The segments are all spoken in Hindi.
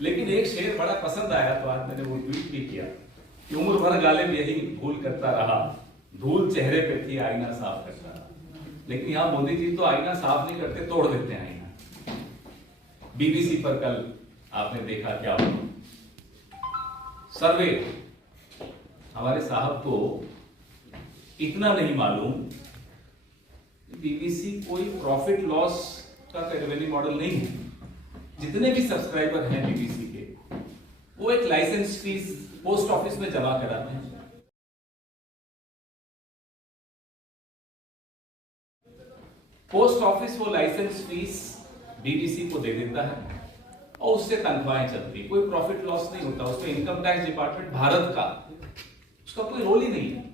लेकिन एक शेर बड़ा पसंद आया तो आज मैंने वो ट्वीट भी किया कि उम्र भर गालिब यही भूल करता रहा, धूल चेहरे पे थी आईना साफ करता रहा। लेकिन यहाँ मोदी जी तो आईना साफ नहीं करते, तोड़ देते हैं आईना। बीबीसी पर कल आपने देखा क्या सर्वे, हमारे साहब को इतना नहीं मालूम, बीबीसी कोई प्रॉफिट लॉस का रेवेन्यू मॉडल नहीं है। जितने भी सब्सक्राइबर हैं बीबीसी के, वो एक लाइसेंस फीस पोस्ट ऑफिस में जमा कराते हैं। पोस्ट ऑफिस वो लाइसेंस फीस बीबीसी को दे देता है और उससे तनख्वाहें चलती, कोई प्रॉफिट लॉस नहीं होता उसमें। इनकम टैक्स डिपार्टमेंट भारत का, उसका कोई रोल ही नहीं है।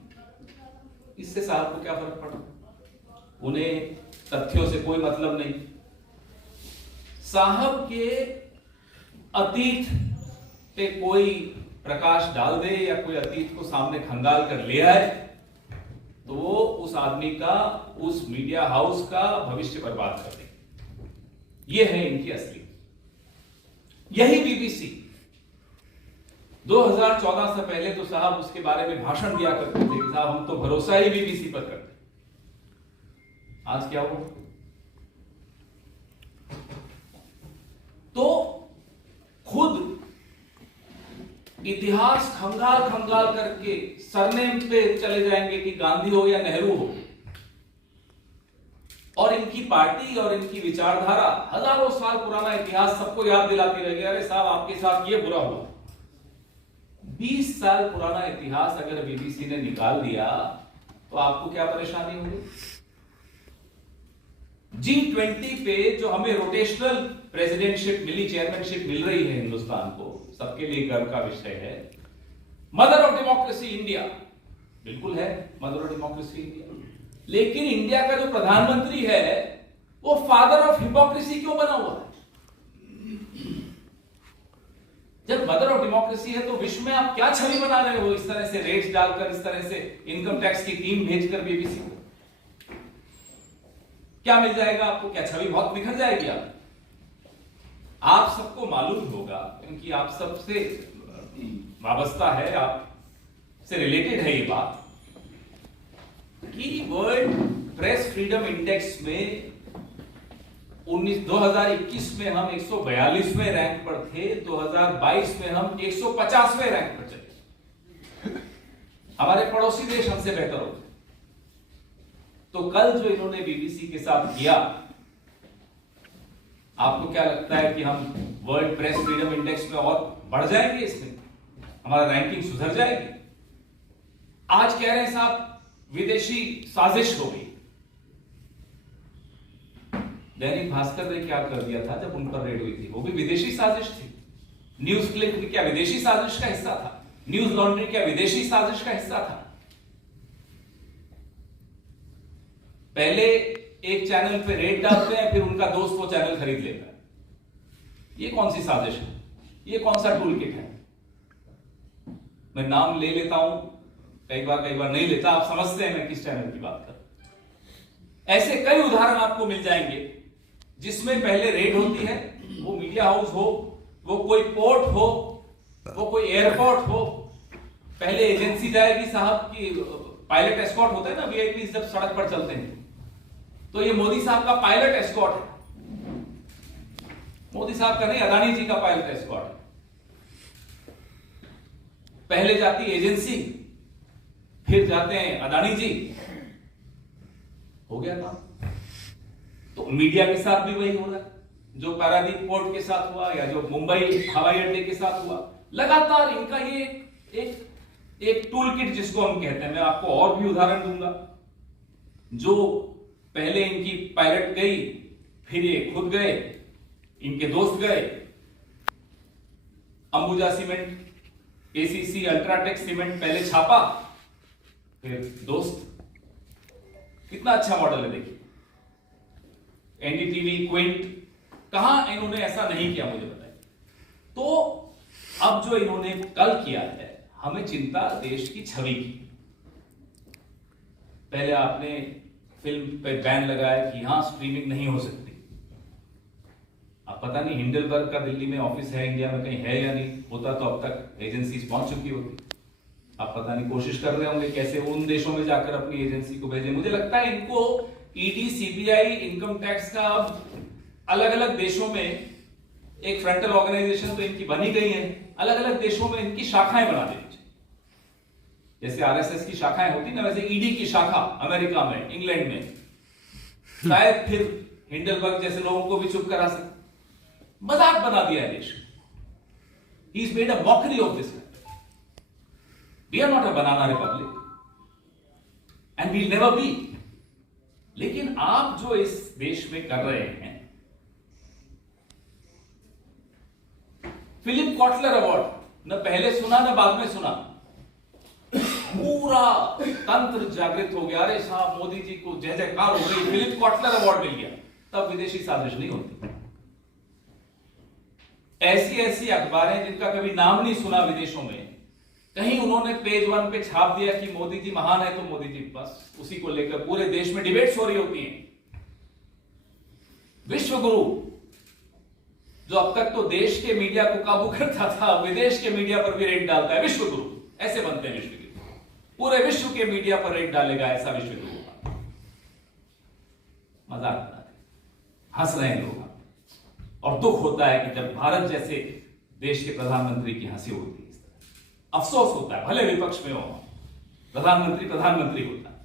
इससे साहब को क्या फर्क पड़ा? उन्हें तथ्यों से कोई मतलब नहीं। साहब के अतीत पे कोई प्रकाश डाल दे या कोई अतीत को सामने खंगाल कर ले आए तो वो उस आदमी का, उस मीडिया हाउस का भविष्य बर्बाद कर दे। ये है इनकी असली। यही बीबीसी 2014 से पहले तो साहब उसके बारे में भाषण दिया करते थे कि साहब हम तो भरोसा ही बीबीसी पर करते। आज क्या हुआ? तो खुद इतिहास खंगाल खंगाल करके सरनेम पे चले जाएंगे कि गांधी हो या नेहरू हो, और इनकी पार्टी और इनकी विचारधारा हजारों साल पुराना इतिहास सबको याद दिलाती रहेगी, अरे साहब आपके साथ ये बुरा हुआ। 20 साल पुराना इतिहास अगर बीबीसी ने निकाल दिया तो आपको क्या परेशानी होगी? G20 पे जो हमें रोटेशनल प्रेसिडेंटशिप मिली, चेयरमैनशिप मिल रही है हिंदुस्तान को, सबके लिए गर्व का विषय है। मदर ऑफ डेमोक्रेसी इंडिया, बिल्कुल है मदर ऑफ डेमोक्रेसी इंडिया, लेकिन इंडिया का जो प्रधानमंत्री है वो फादर ऑफ हिपोक्रेसी क्यों बना हुआ है? जब मदर ऑफ डेमोक्रेसी है तो विश्व में आप क्या छवि बना रहे हो? इस तरह से रेट्स डालकर, इस तरह से इनकम टैक्स की टीम भेजकर बीबीसी को क्या मिल जाएगा आपको? क्या छवि बहुत बिखर जाएगी? आप सबको मालूम होगा, क्योंकि आप सबसे वाबस्ता है, आप से रिलेटेड है ये बात, कि वर्ल्ड प्रेस फ्रीडम इंडेक्स में 2021 में हम 142वें रैंक पर थे, 2022 में हम 150वें रैंक पर चले। हमारे पड़ोसी देश हमसे बेहतर होते। तो कल जो इन्होंने बीबीसी के साथ किया, आपको क्या लगता है कि हम वर्ल्ड प्रेस फ्रीडम इंडेक्स में और बढ़ जाएंगे? इसमें हमारा रैंकिंग सुधर जाएगी? आज कह रहे हैं साहब विदेशी साजिश हो गई। दैनिक भास्कर ने क्या कर दिया था जब उन पर रेड हुई थी? वो भी विदेशी साजिश थी। न्यूज क्लिक क्या विदेशी साजिश का हिस्सा था? न्यूज लॉन्ड्री क्या विदेशी साजिश का हिस्सा था? पहले एक चैनल पे रेड डालते हैं, फिर उनका दोस्त वो चैनल खरीद लेता है। ये कौन सी साजिश है? ये कौन सा टूल किट है? मैं नाम ले लेता हूं, कई बार नहीं लेता, आप समझते हैं मैं किस चैनल की बात कर। ऐसे कई उदाहरण आपको मिल जाएंगे जिसमें पहले रेड होती है, वो मीडिया हाउस हो, वो कोई पोर्ट हो, वो कोई एयरपोर्ट हो, पहले एजेंसी जाएगी साहब की, पायलट एस्कॉर्ट होता है ना, वीआईपी जब सड़क पर चलते हैं, तो ये मोदी साहब का पायलट एस्कॉर्ट है। मोदी साहब का नहीं, अदानी जी का पायलट एस्कॉर्ट है। पहले जाती एजेंसी, फिर जाते हैं अदानी जी, हो गया काम। तो मीडिया के साथ भी वही हो रहा है, जो पारादीप पोर्ट के साथ हुआ या जो मुंबई हवाई अड्डे के साथ हुआ। लगातार इनका ये एक टूल किट जिसको हम कहते हैं, मैं आपको और भी उदाहरण दूंगा। जो पहले इनकी पायलट गई, फिर ये खुद गए, इनके दोस्त गए, Ambuja cement, ACC, UltraTech cement पहले छापा, फिर दोस्त। कितना अच्छा मॉडल है देखिए। एनडीटीवी, क्विंट, कहां इन्होंने ऐसा नहीं किया मुझे बताइए। तो अब जो इन्होंने कल किया है, हमें चिंता देश की छवि की। पहले आपने फिल्म पे बैन लगाया कि यहां स्ट्रीमिंग नहीं हो सकती, अब पता नहीं हिंडलबर्ग का दिल्ली में ऑफिस है, इंडिया में कहीं है या नहीं, होता तो अब तक एजेंसीज पहुंच चुकी होती। अब पता नहीं कोशिश कर रहे होंगे कैसे उन देशों में जाकर अपनी एजेंसी को भेजें। मुझे लगता है इनको ईडी, सीबीआई, इनकम टैक्स का अलग अलग देशों में एक फ्रंटल ऑर्गेनाइजेशन तो इनकी बनी गई है, अलग अलग देशों में इनकी शाखाएं बना देनी चाहिए। जैसे आरएसएस की शाखाएं होती ना, वैसे ईडी की शाखा अमेरिका में, इंग्लैंड में, शायद फिर हिंडलबर्ग जैसे लोगों को भी चुप करा सके। मजाक बना दिया है देश। He's made a mockery of this country. We are not a banana republic and we'll never be. लेकिन आप जो इस देश में कर रहे हैं, फिलिप कॉटलर अवार्ड न पहले सुना न बाद में सुना, पूरा तंत्र जागृत हो गया, अरे साहब मोदी जी को जय जयकार हो गई, फिलिप कॉटलर अवार्ड मिल गया। तब विदेशी साजिश नहीं होती। ऐसी ऐसी अखबारें जिनका कभी नाम नहीं सुना विदेशों में, कहीं उन्होंने पेज 1 पे छाप दिया कि मोदी जी महान है, तो मोदी जी बस उसी को लेकर पूरे देश में डिबेट्स हो रही होती हैं। विश्व गुरु जो अब तक तो देश के मीडिया को काबू करता था, विदेश के मीडिया पर भी रेड डालता है। विश्व गुरु ऐसे बनते हैं, विश्व गुरु पूरे विश्व के मीडिया पर रेड डालेगा, ऐसा विश्व गुरु होगा। मजाक बना रहे, हंस रहे हैं लोग। और दुख होता है कि जब भारत जैसे देश के प्रधानमंत्री की हंसी होती है। इस तरह अफसोस होता है, भले विपक्ष में हो, प्रधानमंत्री होता है,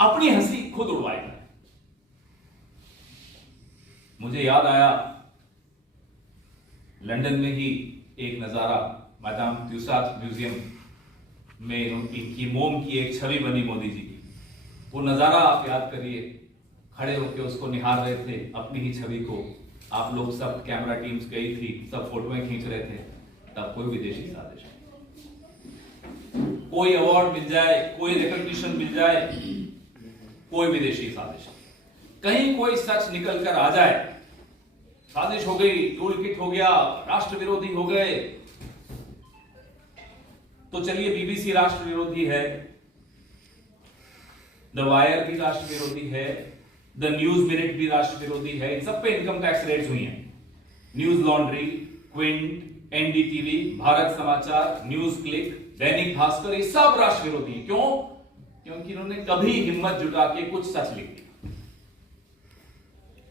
अपनी हंसी खुद उड़वाएगा। मुझे याद आया लंदन में ही एक नजारा, मैदाम ट्यूसाट म्यूजियम में इनकी मोम की एक छवि बनी मोदी जी की। वो नजारा आप याद करिए, खड़े होकर उसको निहार रहे थे, अपनी ही छवि को। आप लोग सब, कैमरा टीम्स गई थी, सब फोटोएं खींच रहे थे। तब कोई विदेशी साजिश नहीं, कोई अवार्ड मिल जाए, कोई रिकॉग्निशन मिल जाए, कोई विदेशी साजिश नहीं। कहीं कोई सच निकल कर आ जाए, साजिश हो गई, टूल किट हो गया, राष्ट्र विरोधी हो गए, तो चलिए बीबीसी राष्ट्र विरोधी है, द वायर भी राष्ट्र विरोधी है, द न्यूज मिनट भी राष्ट्र विरोधी है। इन सब पे इनकम टैक्स रेट्स हुई हैं। News laundry, Quint, NDTV, Bharat समाचार, न्यूज क्लिक, दैनिक भास्कर, ये सब राष्ट्र विरोधी है। क्यों? क्योंकि इन्होंने कभी हिम्मत जुटा के कुछ सच लिख दिया।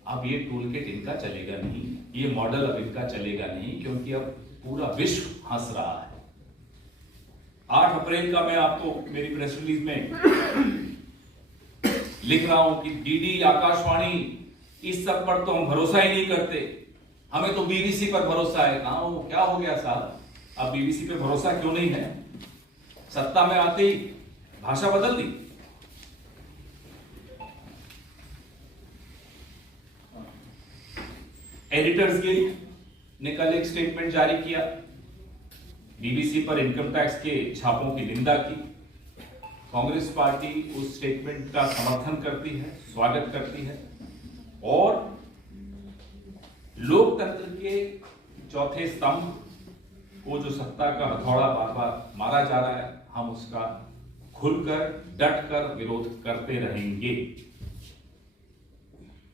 अब ये टूल किट इनका चलेगा नहीं, ये मॉडल अब इनका चलेगा नहीं, क्योंकि अब पूरा विश्व हंस रहा है। 8 अप्रैल का मैं आपको मेरी प्रेस रिलीज में लिख रहा हूं कि डीडी, आकाशवाणी, इस सब पर तो हम भरोसा ही नहीं करते, हमें तो बीबीसी पर भरोसा है। कहां वो क्या हो गया साहब? अब बीबीसी पे भरोसा क्यों नहीं है? सत्ता में आते ही भाषा बदल दी। एडिटर्स गिल्ड ने कल एक स्टेटमेंट जारी किया, बीबीसी पर इनकम टैक्स के छापों की निंदा की। कांग्रेस पार्टी उस स्टेटमेंट का समर्थन करती है, स्वागत करती है, और लोकतंत्र के चौथे स्तंभ को जो सत्ता का हथौड़ा बार बार मारा जा रहा है, हम उसका खुलकर, डटकर विरोध करते रहेंगे।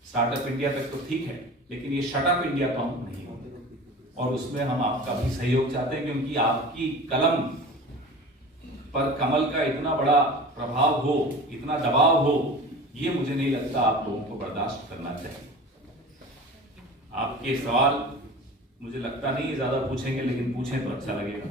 स्टार्टअप इंडिया तक तो ठीक है, लेकिन ये शटअप इंडिया तो हम नहीं होंगे, और उसमें हम आपका भी सहयोग चाहते हैं, क्योंकि आपकी कलम पर कमल का इतना बड़ा प्रभाव हो, इतना दबाव हो, ये मुझे नहीं लगता आप लोगों को बर्दाश्त करना चाहिए। आपके सवाल मुझे लगता नहीं ज्यादा पूछेंगे, लेकिन पूछें तो अच्छा लगेगा।